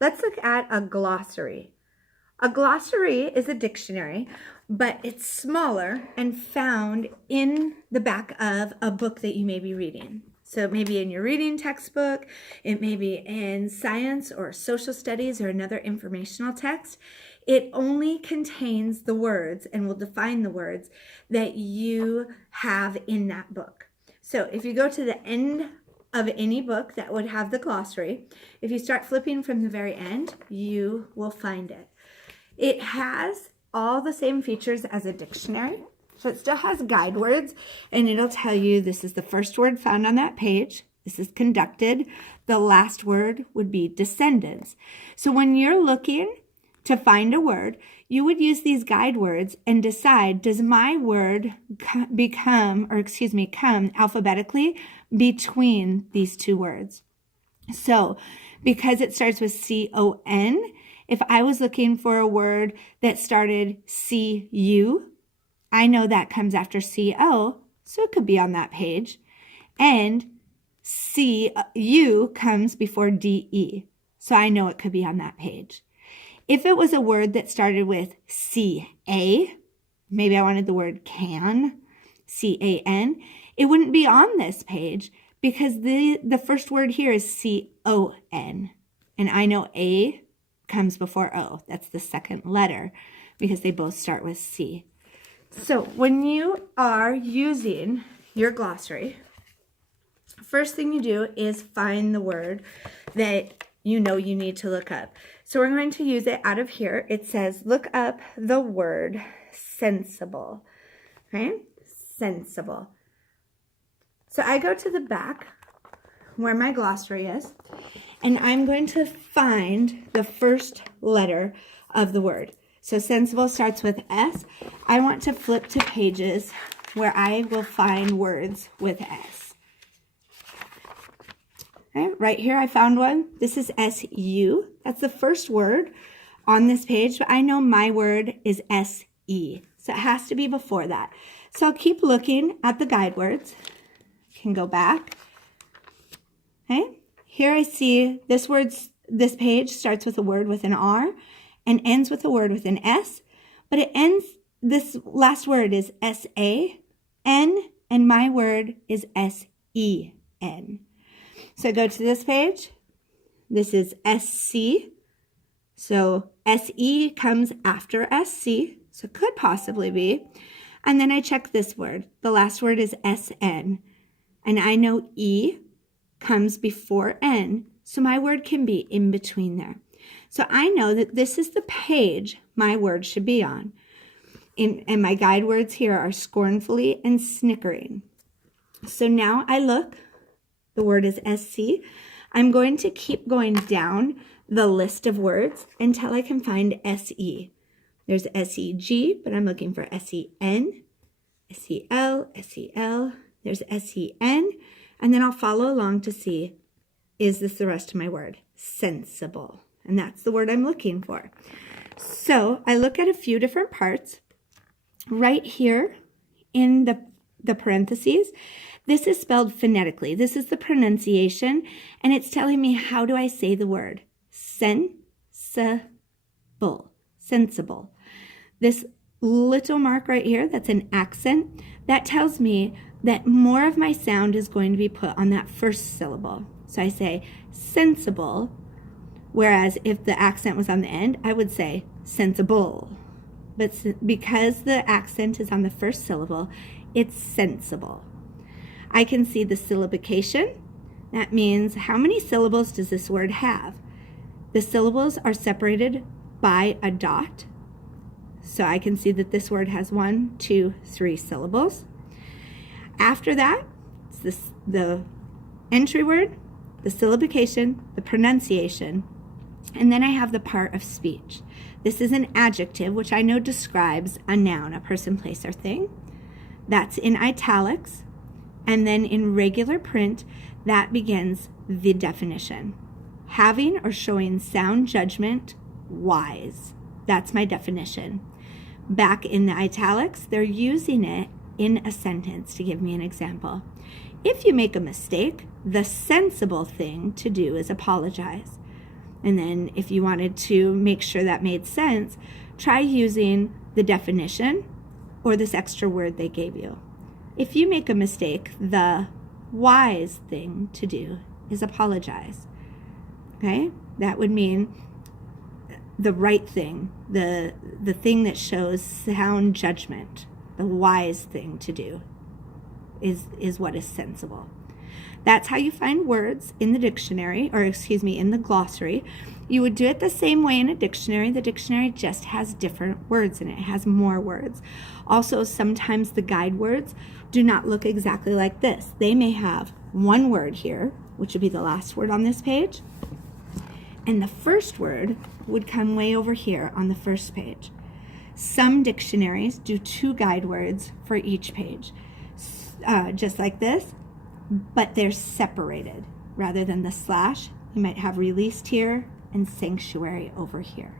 Let's look at a glossary. A glossary is a dictionary, but it's smaller and found in the back of a book that you may be reading. So it may be in your reading textbook, it may be in science or social studies or another informational text. It only contains the words and will define the words that you have in that book. So if you go to the end of any book that would have the glossary, if you start flipping from the very end, you will find it. It has all the same features as a dictionary. So it still has guide words, and it'll tell you this is the first word found on that page. This is conducted. The last word would be descendants. So when you're looking to find a word, you would use these guide words and decide, does my word come alphabetically between these two words? So because it starts with C-O-N, if I was looking for a word that started C-U, I know that comes after C-O, so it could be on that page. And C-U comes before D-E, so I know it could be on that page. If it was a word that started with C-A, maybe I wanted the word can, C-A-N, it wouldn't be on this page because the first word here is C-O-N. And I know A comes before O. That's the second letter because they both start with C. So when you are using your glossary, first thing you do is find the word that you know you need to look up. So we're going to use it out of here. It says, look up the word sensible. Okay? Sensible. So I go to the back where my glossary is, and I'm going to find the first letter of the word. So sensible starts with S. I want to flip to pages where I will find words with S. Okay, right here I found one. This is S-U. That's the first word on this page, but I know my word is S-E. So it has to be before that. So I'll keep looking at the guide words. Can go back. Okay, here I see this page starts with a word with an R and ends with a word with an S, but this last word is S-A-N, and my word is S-E-N. So I go to this page. This is S-C. So S-E comes after S-C, so it could possibly be. And then I check this word. The last word is S-N, and I know E comes before N, so my word can be in between there. So I know that this is the page my word should be on. And my guide words here are scornfully and snickering. So now I look, the word is SC. I'm going to keep going down the list of words until I can find SE. There's SEG, but I'm looking for SEN, SEL, SEL. There's SEN, and then I'll follow along to see, is this the rest of my word? Sensible. And that's the word I'm looking for. So I look at a few different parts. Right here in the parentheses, this is spelled phonetically. This is the pronunciation, and it's telling me how do I say the word. Sensible. Sensible. This little mark right here, that's an accent, that tells me that more of my sound is going to be put on that first syllable. So I say sensible, whereas if the accent was on the end, I would say sensible. But because the accent is on the first syllable, it's sensible. I can see the syllabication. That means how many syllables does this word have? The syllables are separated by a dot. So I can see that this word has 1, 2, 3 syllables. After that, it's the entry word, the syllabication, the pronunciation, and then I have the part of speech. This is an adjective, which I know describes a noun, a person, place, or thing. That's in italics. And then in regular print, that begins the definition. Having or showing sound judgment, wise. That's my definition. Back in the italics, they're using it in a sentence to give me an example. If you make a mistake, the sensible thing to do is apologize. And then if you wanted to make sure that made sense, try using the definition or this extra word they gave you. If you make a mistake, the wise thing to do is apologize. Okay? That would mean the right thing, the thing that shows sound judgment, the wise thing to do is what is sensible. That's how you find words in the dictionary, or excuse me, in the glossary. You would do it the same way in a dictionary. The dictionary just has different words in it. It has more words. Also, sometimes the guide words do not look exactly like this. They may have one word here, which would be the last word on this page, and the first word would come way over here on the first page. Some dictionaries do 2 guide words for each page, just like this, but they're separated. Rather than the slash, you might have released here and sanctuary over here.